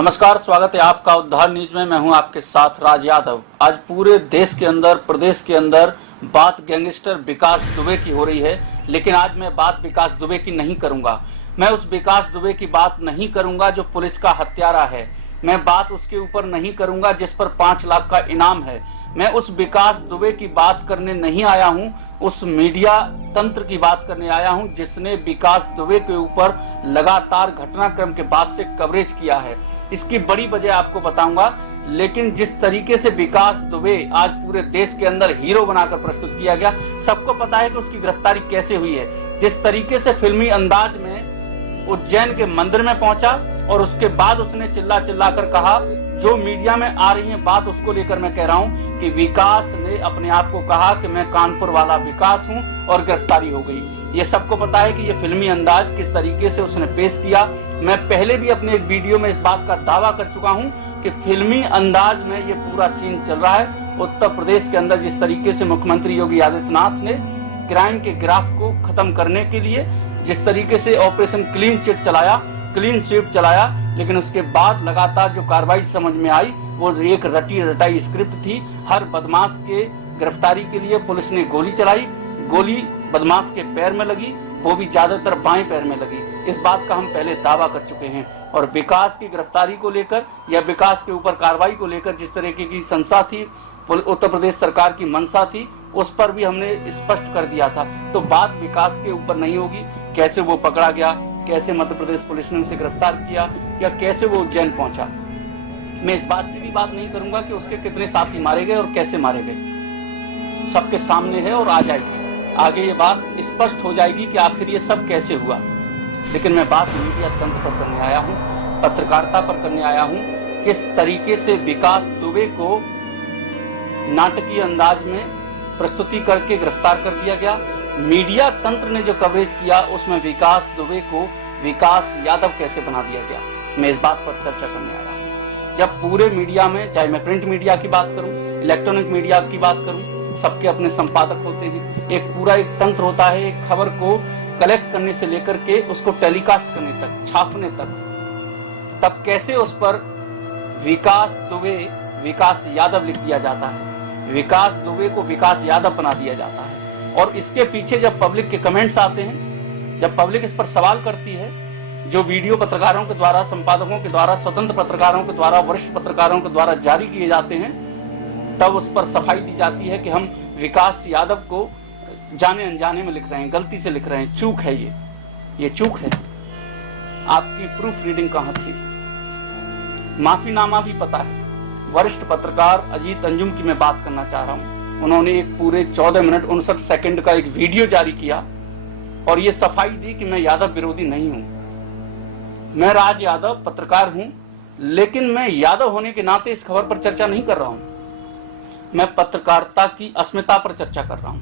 नमस्कार, स्वागत है आपका उद्धार न्यूज में। मैं हूं आपके साथ राज यादव। आज पूरे देश के अंदर, प्रदेश के अंदर बात गैंगस्टर विकास दुबे की हो रही है, लेकिन आज मैं बात विकास दुबे की नहीं करूंगा। मैं उस विकास दुबे की बात नहीं करूंगा जो पुलिस का हत्यारा है। मैं बात उसके ऊपर नहीं करूंगा जिस पर 5 लाख का इनाम है। मैं उस विकास दुबे की बात करने नहीं आया हूं, उस मीडिया तंत्र की बात करने आया हूं जिसने विकास दुबे के ऊपर लगातार घटनाक्रम के बाद से कवरेज किया है। इसकी बड़ी वजह आपको बताऊंगा, लेकिन जिस तरीके से विकास दुबे आज पूरे देश के अंदर हीरो बनाकर प्रस्तुत किया गया, सबको पता है कि उसकी गिरफ्तारी कैसे हुई है। जिस तरीके से फिल्मी अंदाज में उज्जैन के मंदिर में पहुंचा और उसके बाद उसने चिल्ला चिल्ला कर कहा, जो मीडिया में आ रही है बात उसको लेकर मैं कह रहा हूं कि विकास ने अपने आप को कहा कि मैं कानपुर वाला विकास हूं और गिरफ्तारी हो गई। ये सबको पता है कि ये फिल्मी अंदाज किस तरीके से उसने पेश किया। मैं पहले भी अपने एक वीडियो में इस बात का दावा कर चुका हूं कि फिल्मी अंदाज में ये पूरा सीन चल रहा है। उत्तर प्रदेश के अंदर जिस तरीके से मुख्यमंत्री योगी आदित्यनाथ ने क्राइम के ग्राफ को खत्म करने के लिए जिस तरीके से ऑपरेशन क्लीन चिट चलाया, क्लीन स्वीप चलाया, लेकिन उसके बाद लगातार जो कार्रवाई समझ में आई वो एक रटी रटाई स्क्रिप्ट थी। हर बदमाश के गिरफ्तारी के लिए पुलिस ने गोली चलाई, गोली बदमाश के पैर में लगी, वो भी ज्यादातर बाएं पैर में लगी। इस बात का हम पहले दावा कर चुके हैं। और विकास की गिरफ्तारी को लेकर या विकास के ऊपर कार्रवाई को लेकर जिस तरीके की संसा थी, उत्तर प्रदेश सरकार की मंशा थी, उस पर भी हमने स्पष्ट कर दिया था। तो बात विकास के ऊपर नहीं होगी, कैसे वो पकड़ा गया, कैसे मध्य प्रदेश पुलिस ने उसे गिरफ्तार किया या कैसे वो उज्जैन पहुंचा। मैं इस बात की भी बात नहीं करूंगा कि उसके कितने साथी मारे गए और कैसे मारे गए। सबके सामने है और आ जाएगी, आगे ये बात स्पष्ट हो जाएगी कि आखिर ये सब कैसे हुआ। लेकिन मैं बात मीडिया तंत्र पर करने आया हूँ, पत्रकारिता पर करने आया हूँ। किस तरीके से विकास दुबे को नाटकीय अंदाज में प्रस्तुति करके गिरफ्तार कर दिया गया। मीडिया तंत्र ने जो कवरेज किया उसमें विकास दुबे को विकास यादव कैसे बना दिया गया, मैं इस बात पर चर्चा करने आया हूं। जब पूरे मीडिया में, चाहे मैं प्रिंट मीडिया की बात करूं, इलेक्ट्रॉनिक मीडिया की बात करूं, सबके अपने संपादक होते हैं। एक पूरा एक तंत्र होता है, एक खबर को कलेक्ट करने से लेकर के उसको टेलीकास्ट करने तक, छापने तक। तब कैसे उस पर विकास दुबे विकास यादव लिख दिया जाता है, विकास दुबे को विकास यादव बना दिया जाता है। और इसके पीछे जब पब्लिक के कमेंट्स आते हैं, जब पब्लिक इस पर सवाल करती है, जो वीडियो पत्रकारों के द्वारा, संपादकों के द्वारा, स्वतंत्र पत्रकारों के द्वारा, वरिष्ठ पत्रकारों के द्वारा जारी किए जाते हैं, तब उस पर सफाई दी जाती है कि हम विकास यादव को जाने अनजाने में लिख रहे हैं, गलती से लिख रहे हैं, चूक है, ये चूक है। आपकी प्रूफ रीडिंग कहां थी? माफीनामा भी पता है। वरिष्ठ पत्रकार अजीत अंजुम की मैं बात करना चाह रहा हूं। उन्होंने एक पूरे 14 मिनट 59 सेकंड का एक वीडियो जारी किया और ये सफाई दी कि मैं यादव विरोधी नहीं हूं। मैं राज यादव पत्रकार हूं, लेकिन मैं यादव होने के नाते इस खबर पर चर्चा नहीं कर रहा हूं। मैं पत्रकारिता की अस्मिता पर चर्चा कर रहा हूं,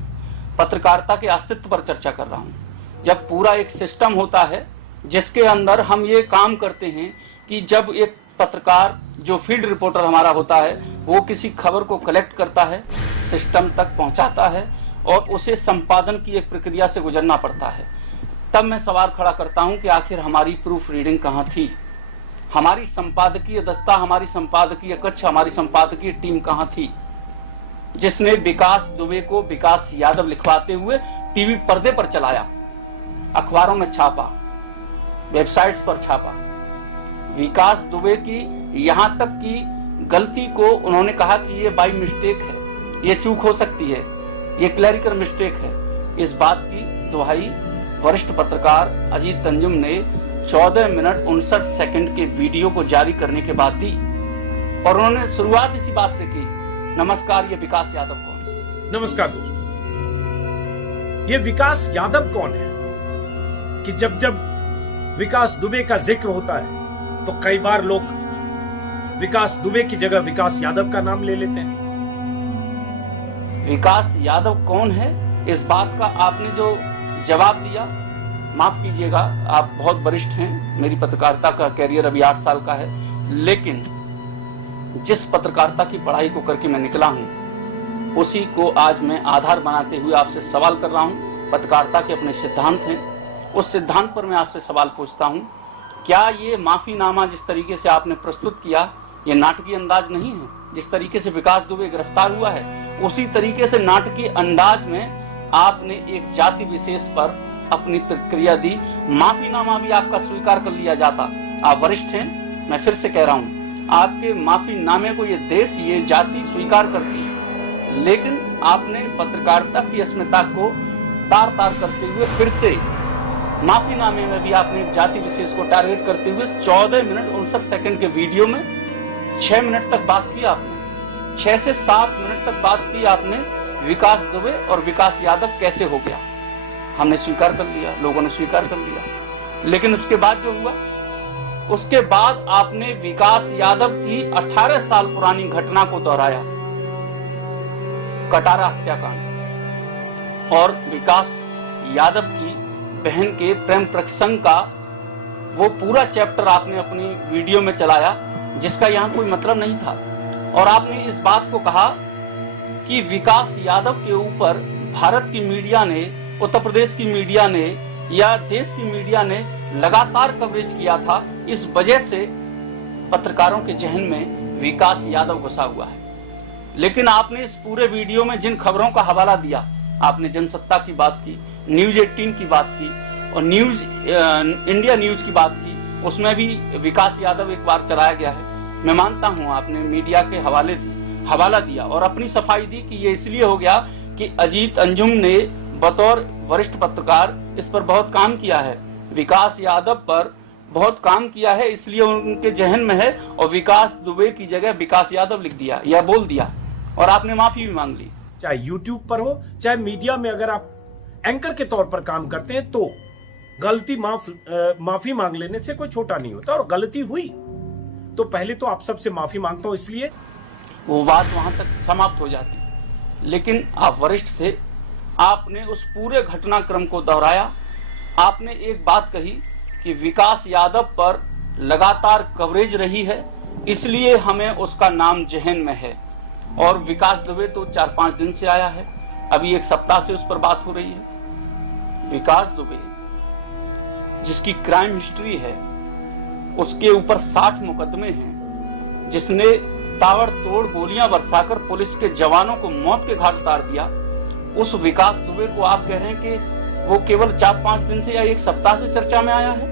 पत्रकारिता के अस्तित्व पर चर्चा कर रहा हूं। जब पूरा एक सिस्टम होता है जिसके अंदर हम ये काम करते हैं कि जब एक पत्रकार जो फील्ड रिपोर्टर हमारा होता है वो किसी खबर को कलेक्ट करता है, सिस्टम तक पहुंचाता है और उसे संपादन की एक प्रक्रिया से गुजरना पड़ता है, तब मैं सवाल खड़ा करता हूं कि आखिर हमारी प्रूफ रीडिंग कहां थी, हमारी संपादकीय दस्ता, हमारी संपादकीय कक्ष, हमारी संपादकीय टीम कहां थी, जिसने विकास दुबे को विकास यादव लिखवाते हुए टीवी पर्दे पर चलाया, अखबारों में छापा, वेबसाइट्स पर छापा। विकास दुबे की यहां तक की गलती को उन्होंने कहा कि ये बाई मिस्टेक है, ये चूक हो सकती है, ये क्लरिकल मिस्टेक है। इस बात की दुहाई वरिष्ठ पत्रकार अजीत अंजुम ने 14 मिनट 59 सेकंड के वीडियो को जारी करने के बाद दी और उन्होंने शुरुआत इसी बात से की, नमस्कार, ये विकास यादव कौन है? नमस्कार दोस्तों, ये विकास यादव कौन है कि जब जब विकास दुबे का जिक्र होता है तो कई बार लोग विकास दुबे की जगह विकास यादव का नाम ले लेते हैं। विकास यादव कौन है, इस बात का आपने जो जवाब दिया, माफ कीजिएगा, आप बहुत वरिष्ठ हैं, मेरी पत्रकारिता का कैरियर अभी 8 साल का है, लेकिन जिस पत्रकारिता की पढ़ाई को करके मैं निकला हूं उसी को आज मैं आधार बनाते हुए आपसे सवाल कर रहा हूं। पत्रकारिता के अपने सिद्धांत हैं, उस सिद्धांत पर मैं आपसे सवाल पूछता हूं, क्या ये माफीनामा जिस तरीके से आपने प्रस्तुत किया, ये नाटकीय अंदाज नहीं है? जिस तरीके से विकास दुबे गिरफ्तार हुआ है, उसी तरीके से नाटकीय अंदाज में आपने एक जाति विशेष पर अपनी प्रतिक्रिया दी। माफीनामा भी आपका स्वीकार कर लिया जाता। आप वरिष्ठ हैं, मैं फिर से कह रहा हूं, आपके माफीनामे को ये देश, ये जाति स्वीकार करती है, लेकिन आपने पत्रकारिता की अस्मिता को तार तार करते हुए फिर से माफीनामे में भी आपने एक जाति विशेष को टारगेट करते हुए 14 मिनट 59 सेकंड के वीडियो में 6 मिनट तक बात की आपने। 6 से 7 मिनट तक बात की आपने। विकास दुबे और विकास यादव कैसे हो गया, हमने स्वीकार कर लिया, लोगों ने स्वीकार कर लिया। लेकिन उसके बाद जो हुआ, उसके बाद आपने विकास यादव की 18 साल पुरानी घटना को दोहराया, कटारा हत्याकांड, और विकास यादव की बहन के प्रेम प्रसंग का वो पूरा चैप्टर आपने अपनी वीडियो में चलाया, जिसका यहाँ कोई मतलब नहीं था। और आपने इस बात को कहा कि विकास यादव के ऊपर भारत की मीडिया ने, उत्तर प्रदेश की मीडिया ने या देश की मीडिया ने लगातार कवरेज किया था, इस वजह से पत्रकारों के जहन में विकास यादव घुसा हुआ है। लेकिन आपने इस पूरे वीडियो में जिन खबरों का हवाला दिया, आपने जनसत्ता की बात की, न्यूज 18 की बात की और इंडिया न्यूज की बात की, उसमें भी विकास यादव एक बार चलाया गया है। मैं मानता हूं आपने मीडिया के हवाला दिया और अपनी सफाई दी कि ये इसलिए हो गया कि अजीत अंजुम ने बतौर वरिष्ठ पत्रकार इस पर बहुत काम किया है, विकास यादव पर बहुत काम किया है, इसलिए उनके जहन में है, और विकास दुबे की जगह विकास यादव लिख दिया या बोल दिया, और आपने माफी भी मांग ली। चाहे यूट्यूब पर हो, चाहे मीडिया में अगर आप एंकर के तौर पर काम करते हैं, तो गलती माफी मांग लेने से कोई छोटा नहीं होता। और गलती हुई तो पहले तो आप सबसे माफी मांगता हूं, इसलिए वो बात वहां तक समाप्त हो जाती। लेकिन आप वरिष्ठ थे, आपने उस पूरे घटनाक्रम को दोहराया। आपने एक बात कही कि विकास यादव पर लगातार कवरेज रही है, इसलिए हमें उसका नाम जहन में है। और विकास दुबे तो 4-5 दिन से आया है, अभी 1 सप्ताह से उस पर बात हो रही है। विकास दुबे जिसकी क्राइम हिस्ट्री है, उसके ऊपर 60 मुकदमे हैं, जिसने ताबड़तोड़ गोलियां बरसाकर पुलिस के जवानों को मौत के घाट उतार दिया, उस विकास दुबे को आप कह रहे हैं कि वो केवल 4-5 दिन से या 1 सप्ताह से चर्चा में आया है?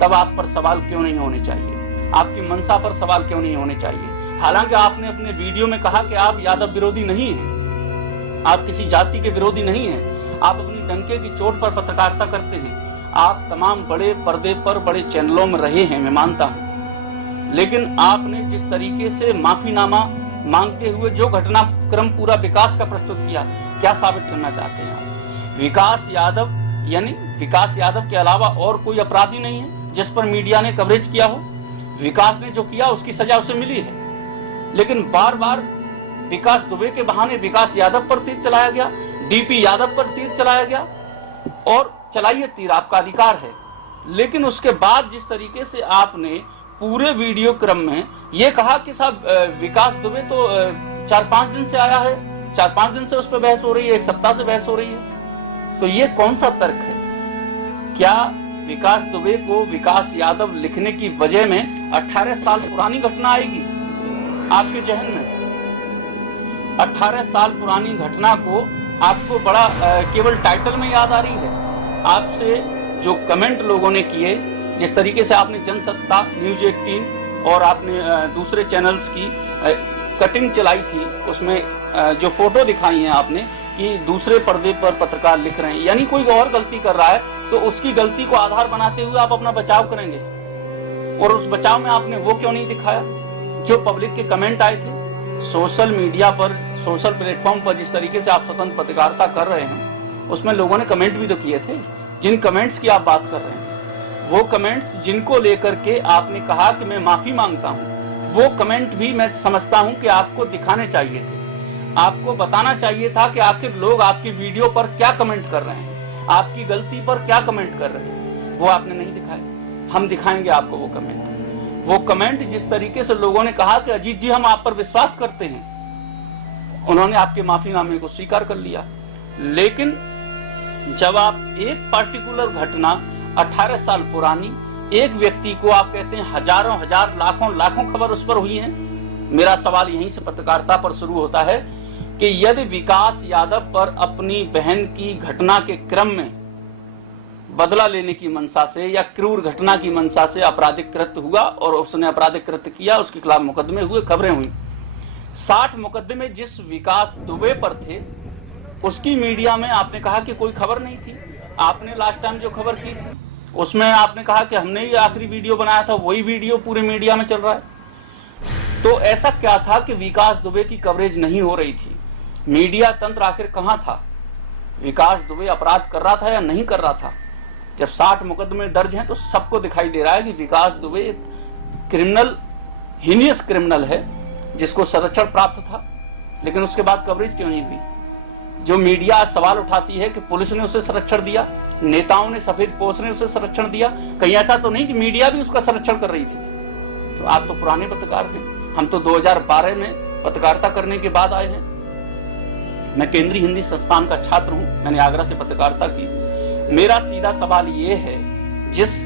तब आप पर सवाल क्यों नहीं होने चाहिए? आपकी मंशा पर सवाल क्यों नहीं होने चाहिए? हालांकि आपने अपने वीडियो में कहा कि आप यादव विरोधी नहीं हैं, आप किसी जाति के विरोधी नहीं हैं, आप अपनी डंके की चोट पर पत्रकारिता करते हैं, आप तमाम बड़े पर्दे पर बड़े चैनलों में रहे हैं, मैं मानता हूं। लेकिन आपने जिस तरीके से माफीनामा मांगते हुए जो घटनाक्रम पूरा विकास का प्रस्तुत किया, क्या साबित करना चाहते हैं आप? विकास यादव यानी विकास यादव के अलावा और कोई अपराधी नहीं है जिस पर मीडिया ने कवरेज किया हो। विकास ने जो किया उसकी सजा उसे मिली है, लेकिन बार बार विकास दुबे के बहाने विकास यादव पर तीर चलाया गया, डीपी यादव पर तीर चलाया गया, और चलाइए तीर, आपका अधिकार है। लेकिन उसके बाद जिस तरीके से आपने पूरे वीडियो क्रम में ये कहा कि साहब विकास दुबे तो 4-5 दिन से आया है, 4-5 दिन से उस पर बहस हो रही है, 1 सप्ताह से बहस हो रही है, तो ये कौन सा तर्क है? क्या विकास दुबे को विकास यादव लिखने की वजह में 18 साल पुरानी घटना आएगी आपके जहन में? 18 साल पुरानी घटना को आपको बड़ा केवल टाइटल में याद आ रही है? आपसे जो कमेंट लोगों ने किए, जिस तरीके से आपने जनसत्ता, न्यूज 18 और आपने दूसरे चैनल्स की कटिंग चलाई थी, उसमें जो फोटो दिखाई है आपने कि दूसरे पर्दे पर पत्रकार लिख रहे हैं, यानी कोई और गलती कर रहा है तो उसकी गलती को आधार बनाते हुए आप अपना बचाव करेंगे, और उस बचाव में आपने वो क्यों नहीं दिखाया जो पब्लिक के कमेंट आए थे? सोशल मीडिया पर, सोशल प्लेटफॉर्म पर जिस तरीके से आप स्वतंत्र पत्रकारिता कर रहे हैं, उसमें लोगों ने कमेंट भी तो किए थे। जिन कमेंट्स की आप बात कर रहे हैं, वो कमेंट्स जिनको लेकर के आपने कहा कि मैं माफी मांगता हूं, वो कमेंट भी मैं समझता हूं कि आपको दिखाने चाहिए थे, आपको बताना चाहिए था कि आखिर लोग आपकी वीडियो पर क्या कमेंट कर रहे हैं, आपकी गलती पर क्या कमेंट कर रहे हैं। वो आपने नहीं दिखाए। हम दिखाएंगे आपको वो कमेंट जिस तरीके से लोगों ने कहा कि अजीत जी हम आप पर विश्वास करते हैं, उन्होंने आपके माफीनामे को स्वीकार कर लिया। लेकिन जब आप एक पार्टिकुलर घटना 18 साल पुरानी एक व्यक्ति को आप कहते हैं हजारों हजार लाखों लाखों खबर उस पर हुई है। मेरा सवाल यहीं से पत्रकारिता पर शुरू होता है कि यदि विकास यादव पर अपनी बहन की घटना के क्रम में बदला लेने की मंशा से या क्रूर घटना की मंशा से आपराधिक कृत्य हुआ और उसने आपराधिक कृत्य किया, उसके खिलाफ मुकदमे हुए, खबरें हुई, 60 मुकदमे जिस विकास दुबे पर थे उसकी मीडिया में आपने कहा कि कोई खबर नहीं थी। आपने लास्ट टाइम जो खबर की थी उसमें आपने कहा कि हमने ही आखिरी वीडियो बनाया था, वही वीडियो पूरे मीडिया में चल रहा है। तो ऐसा क्या था कि विकास दुबे की कवरेज नहीं हो रही थी? मीडिया तंत्र आखिर कहां था? विकास दुबे अपराध कर रहा था या नहीं कर रहा था? जब 60 मुकदमे दर्ज हैं तो सबको दिखाई दे रहा है कि विकास दुबे एक क्रिमिनल, हीनियस क्रिमिनल है जिसको संरक्षण प्राप्त था, लेकिन उसके बाद कवरेज क्यों नहीं हुई? जो मीडिया आज सवाल उठाती है कि पुलिस ने उसे संरक्षण दिया, नेताओं ने, सफेद पोस्ट ने उसे संरक्षण दिया, कहीं ऐसा तो नहीं कि मीडिया भी उसका संरक्षण कर रही थी? तो आप तो पुराने पत्रकार हैं, हम तो 2012 में पत्रकारिता करने के बाद आए हैं। मैं केंद्रीय हिंदी संस्थान का छात्र हूं, मैंने आगरा से पत्रकारिता की। मेरा सीधा सवाल ये है, जिस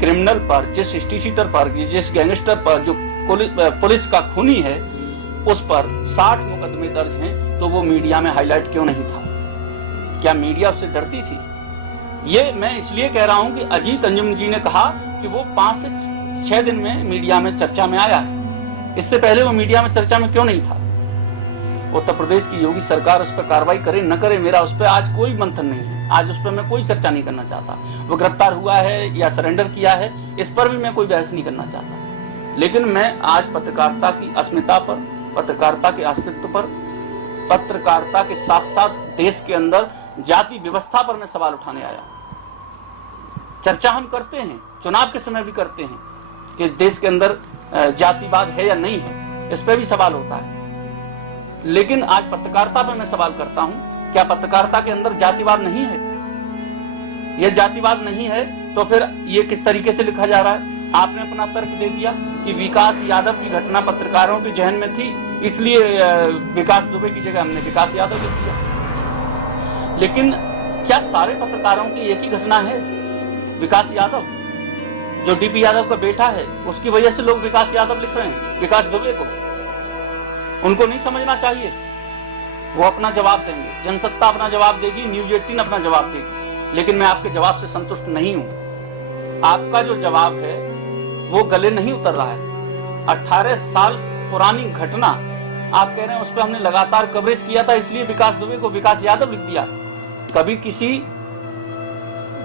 क्रिमिनल पर, जिस स्टीशीटर पर, जिस गैंगस्टर पर जो पुलिस का खूनी है, उस पर 60 मुकदमे दर्ज हैं, तो वो मीडिया में हाईलाइट क्यों नहीं था? क्या मीडिया उससे डरती थी? ये मैं इसलिए कह रहा हूं कि अजीत अंजुम जी ने कहा कि वो 5 से 6 दिन में मीडिया में चर्चा में आया है। इससे पहले वो मीडिया में चर्चा में क्यों नहीं था? उत्तर प्रदेश की योगी सरकार उस पर कार्रवाई करे न करे, मेरा उस पर आज कोई मंथन नहीं है। आज उस पर मैं कोई चर्चा नहीं करना चाहता। वो गिरफ्तार हुआ है या सरेंडर किया है, इस पर भी मैं कोई बहस नहीं करना चाहता। लेकिन मैं आज पत्रकारिता की अस्मिता पर, पत्रकारिता के अस्तित्व पर, पत्रकारिता के साथ साथ देश के अंदर जाति व्यवस्था पर मैं सवाल उठाने आया। चर्चा हम करते हैं, चुनाव के समय भी करते हैं कि देश के अंदर जातिवाद है या नहीं है, इस पर भी सवाल होता है। लेकिन आज पत्रकारिता पर मैं सवाल करता हूं, क्या पत्रकारिता के अंदर जातिवाद नहीं है? यह जातिवाद नहीं है तो फिर ये किस तरीके से लिखा जा रहा है? आपने अपना तर्क दे दिया कि विकास यादव की घटना पत्रकारों के जहन में थी, इसलिए विकास दुबे की जगह हमने विकास यादव लिख दिया। लेकिन क्या सारे पत्रकारों की एक ही घटना है? विकास यादव जो डीपी यादव का बेटा है, उसकी वजह से लोग विकास यादव लिख रहे हैं, विकास दुबे को। उनको नहीं समझना चाहिए? वो अपना जवाब देंगे, जनसत्ता अपना जवाब देगी, न्यूज 18 अपना जवाब देगी। लेकिन मैं आपके जवाब से संतुष्ट नहीं हूं। आपका जो जवाब है वो गले नहीं उतर रहा है। 18 साल पुरानी घटना आप कह रहे हैं उस पर हमने लगातार कवरेज किया था, इसलिए विकास दुबे को विकास यादव लिख दिया। कभी किसी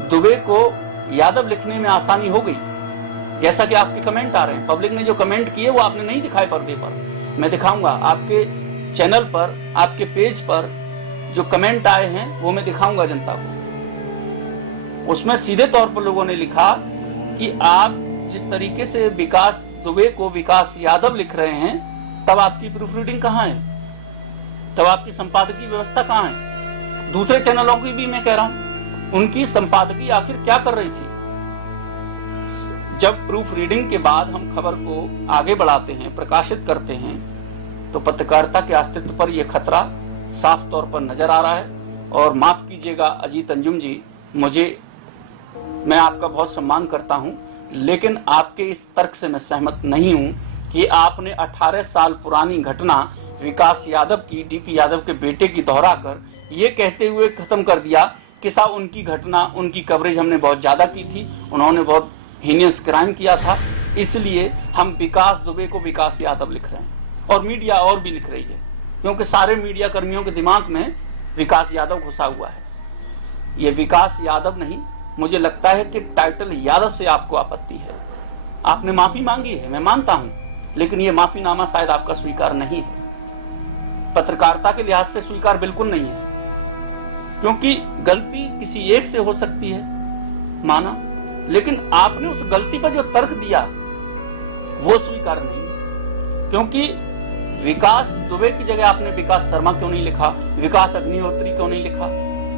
दुबे को यादव लिखने में आसानी हो गई? जैसा कि आपके कमेंट आ रहे हैं, पब्लिक ने जो कमेंट किए वो आपने नहीं दिखाए पर्दे पर। मैं दिखाऊंगा आपके चैनल पर, आपके पेज पर जो कमेंट आए हैं वो मैं दिखाऊंगा जनता को। उसमें सीधे तौर पर लोगों ने लिखा कि आप जिस तरीके से विकास दुबे को विकास यादव लिख रहे हैं, तब आपकी प्रूफ रीडिंग कहां है? तब आपकी संपादकीय व्यवस्था कहां है? दूसरे चैनलों की भी मैं कह रहा हूं, उनकी संपादकीय आखिर क्या कर रही थी? जब प्रूफ रीडिंग के बाद हम खबर को आगे बढ़ाते हैं, प्रकाशित करते हैं, तो पत्रकारिता के अस्तित्व पर यह खतरा साफ तौर पर नजर आ रहा है। और माफ कीजिएगा अजीत अंजुम जी, मैं आपका बहुत सम्मान करता हूं, लेकिन आपके इस तर्क से मैं सहमत नहीं हूं कि आपने 18 साल पुरानी घटना विकास यादव की, डीपी यादव के बेटे की दोहराकर ये कहते हुए खत्म कर दिया कि साहब उनकी घटना, उनकी कवरेज हमने बहुत ज्यादा की थी, उन्होंने बहुत हीनियस क्राइम किया था, इसलिए हम विकास दुबे को विकास यादव लिख रहे हैं। और मीडिया और भी लिख रही है, क्योंकि सारे मीडिया कर्मियों के दिमाग में विकास यादव घुसा हुआ है। ये विकास यादव नहीं, मुझे लगता है कि टाइटल यादव से आपको आपत्ति है। आपने माफी मांगी है, मैं मानता हूं, लेकिन ये माफीनामा शायद आपका स्वीकार नहीं है, पत्रकारिता के लिहाज से स्वीकार बिल्कुल नहीं है। क्योंकि गलती किसी एक से हो सकती है, माना, लेकिन आपने उस गलती पर जो तर्क दिया वो स्वीकार नहीं है। क्योंकि विकास दुबे की जगह आपने विकास शर्मा क्यों नहीं लिखा? विकास अग्निहोत्री क्यों नहीं लिखा?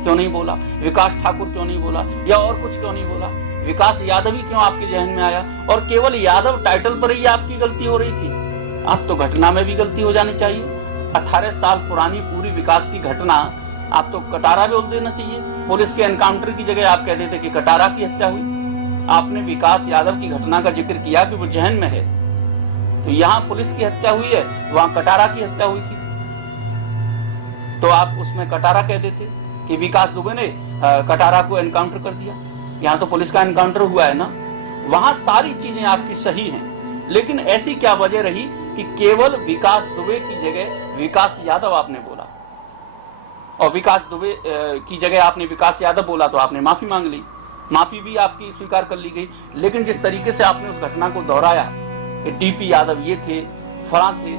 क्यों नहीं बोला? विकास ठाकुर क्यों नहीं बोला? या और कुछ क्यों नहीं बोला? विकास यादव ही क्यों आपके जहन में आया? और केवल यादव टाइटल पर ही आपकी गलती हो रही थी? आप तो घटना में भी गलती हो जानी चाहिए। 18 साल पुरानी पूरी विकास की घटना आप तो कटारा बोल देना चाहिए। पुलिस के एनकाउंटर की जगह आप कहते थे कि कटारा की हत्या हुई। आपने विकास यादव की घटना का जिक्र किया कि वो जहन में है, तो यहाँ पुलिस की हत्या हुई है, वहां कटारा की हत्या हुई थी, तो आप उसमें कटारा कहते थे कि विकास दुबे ने कटारा को एनकाउंटर कर दिया। यहाँ तो पुलिस का एनकाउंटर हुआ है ना। वहां सारी चीजें आपकी सही हैं, लेकिन ऐसी क्या वजह रही कि केवल विकास दुबे की जगह विकास यादव आपने बोला, और विकास दुबे की जगह आपने विकास यादव बोला तो आपने माफी मांग ली, माफी भी आपकी स्वीकार कर ली गई। लेकिन जिस तरीके से आपने उस घटना को दोहराया कि टीपी यादव ये थे, फला थे,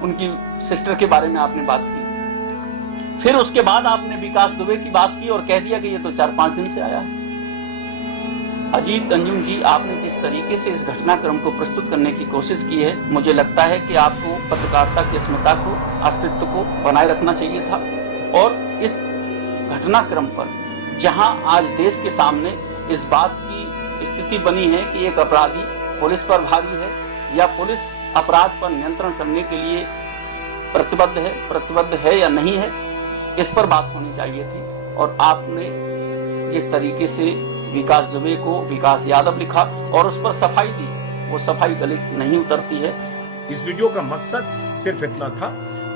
उनकी सिस्टर के बारे में आपने बात की, फिर उसके बाद आपने विकास दुबे की बात की और कह दिया कि ये तो 4-5 दिन से आया है। अजीत अंजुम जी, आपने जिस तरीके से इस घटनाक्रम को प्रस्तुत करने की कोशिश की है, मुझे लगता है कि आपको पत्रकारिता की अस्मिता को, अस्तित्व को बनाए रखना चाहिए था। और इस घटनाक्रम पर जहां आज देश के सामने इस बात की स्थिति बनी है कि एक अपराधी पुलिस पर भारी है या पुलिस अपराध पर नियंत्रण करने के लिए प्रतिबद्ध है या नहीं है, इस पर बात होनी चाहिए थी। और आपने जिस तरीके से विकास दुबे को विकास यादव लिखा और उस पर सफाई दी, वो सफाई गले नहीं उतरती है। इस वीडियो का मकसद सिर्फ इतना था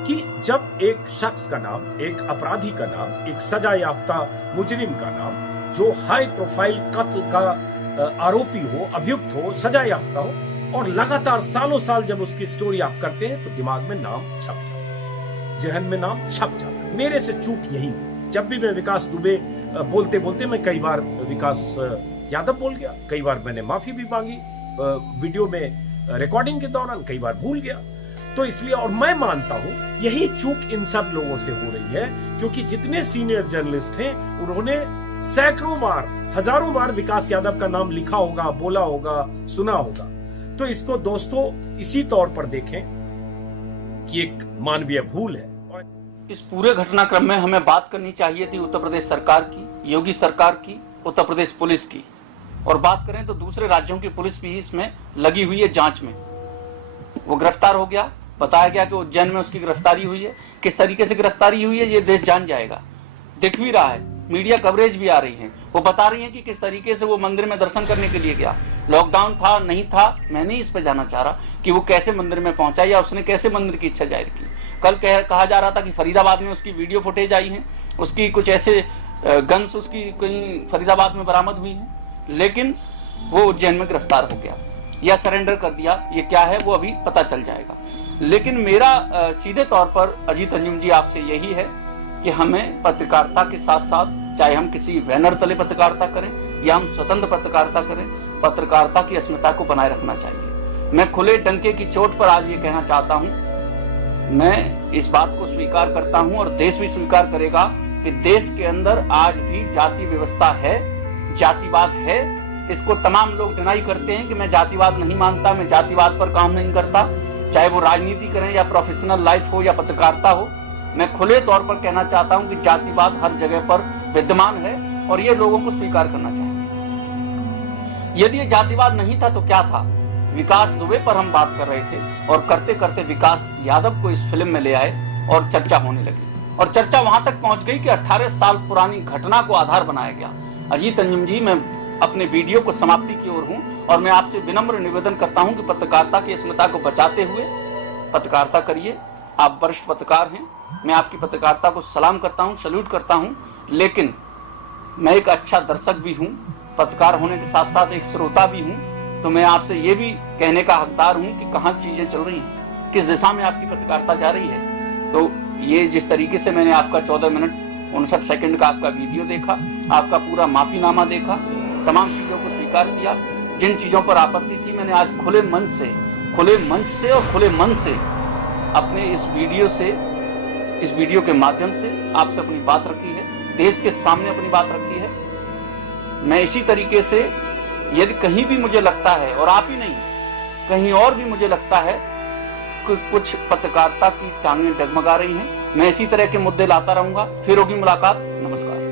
कि जब एक शख्स का नाम, एक अपराधी का नाम, एक सजा याफ्ता मुजरिम का नाम, जो हाई प्रोफाइल कत्ल का आरोपी हो, अभियुक्त हो, सजा याफ्ता हो, और लगातार सालों साल जब उसकी स्टोरी आप करते हैं तो दिमाग में नाम छप जाता है, जहन में नाम छप जाता है। मेरे से चूक यही, जब भी मैं विकास दुबे बोलते बोलते मैं कई बार विकास यादव बोल गया, कई बार मैंने माफी भी मांगी वीडियो में रिकॉर्डिंग के दौरान, कई बार भूल गया। तो इसलिए, और मैं मानता हूं यही चूक इन सब लोगों से हो रही है, क्योंकि जितने सीनियर जर्नलिस्ट हैं उन्होंने सैकड़ों बार, हजारों बार विकास यादव का नाम लिखा होगा, बोला होगा, सुना होगा। तो इसको दोस्तों इसी तौर पर देखें कि एक मानवीय भूल है। इस पूरे घटनाक्रम में हमें बात करनी चाहिए थी उत्तर प्रदेश सरकार की, योगी सरकार की, उत्तर प्रदेश पुलिस की। और बात करें तो दूसरे राज्यों की पुलिस भी इसमें लगी हुई है जांच में। वो गिरफ्तार हो गया, बताया गया कि उज्जैन में उसकी गिरफ्तारी हुई है। किस तरीके से गिरफ्तारी हुई है ये देश जान जाएगा, दिख भी रहा है, मीडिया कवरेज भी आ रही है। वो बता रही है कि किस तरीके से वो मंदिर में दर्शन करने के लिए गया, लॉकडाउन था नहीं था, मैं नहीं इस पे जाना चाह रहा कि वो कैसे मंदिर में पहुंचा या उसने कैसे मंदिर की इच्छा जाहिर की। कल कहा जा रहा था कि फरीदाबाद में उसकी वीडियो फुटेज आई है, उसकी कुछ ऐसे गन्स उसकी कहीं फरीदाबाद में बरामद हुई है, लेकिन वो उज्जैन में गिरफ्तार हो गया या सरेंडर कर दिया, ये क्या है वो अभी पता चल जाएगा। लेकिन मेरा सीधे तौर पर अजीत अंजुम जी आपसे यही है कि हमें पत्रकारिता के साथ साथ, चाहे हम किसी बैनर तले पत्रकारिता करें या हम स्वतंत्र पत्रकारिता करें, पत्रकारिता की अस्मिता को बनाए रखना चाहिए। मैं खुले डंके की चोट पर आज ये कहना चाहता हूं, मैं इस बात को स्वीकार करता हूं और देश भी स्वीकार करेगा कि देश के अंदर आज भी जाति व्यवस्था है, जातिवाद है। इसको तमाम लोग डिनाई करते हैं कि मैं जातिवाद नहीं मानता, मैं जातिवाद पर काम नहीं करता, चाहे वो राजनीति करें या प्रोफेशनल लाइफ हो या पत्रकारिता हो। मैं खुले तौर पर कहना चाहता हूं कि जातिवाद हर जगह पर विद्यमान है और ये लोगों को स्वीकार करना चाहिए। यदि ये जातिवाद नहीं था तो क्या था? विकास दुबे पर हम बात कर रहे थे और करते करते विकास यादव को इस फिल्म में ले आए और चर्चा होने लगी, और चर्चा वहां तक पहुंच गई कि 18 साल पुरानी घटना को आधार बनाया गया। अजीत अंजुम जी, मैं अपने वीडियो को समाप्ति की ओर हूं और मैं आपसे विनम्र निवेदन करता हूं कि पत्रकारिता की अस्मिता को बचाते हुए पत्रकारिता करिए। आप वरिष्ठ पत्रकार हैं, मैं आपकी पत्रकारिता को सलाम करता हूं, सल्यूट करता हूं, लेकिन मैं एक अच्छा दर्शक भी हूं, पत्रकार होने के साथ साथ एक श्रोता भी हूं। तो मैं आपसे ये भी कहने का हकदार हूं कि कहां चीजें चल रही हैं, किस दिशा में आपकी पत्रकारिता जा रही है। तो ये जिस तरीके से मैंने आपका 14 मिनट 59 सेकंड का आपका वीडियो देखा, आपका पूरा माफीनामा देखा, तमाम चीजों को स्वीकार किया, जिन चीजों पर आपत्ति थी मैंने आज खुले मंच से और खुले मन से अपने इस वीडियो के माध्यम से आपसे अपनी बात रखी है, देश के सामने अपनी बात रखी है। मैं इसी तरीके से यदि कहीं भी मुझे लगता है, और आप ही नहीं कहीं और भी मुझे लगता है कि कुछ पत्रकारिता की टांगें डगमगा रही हैं, मैं इसी तरह के मुद्दे लाता रहूंगा। फिर होगी मुलाकात। नमस्कार।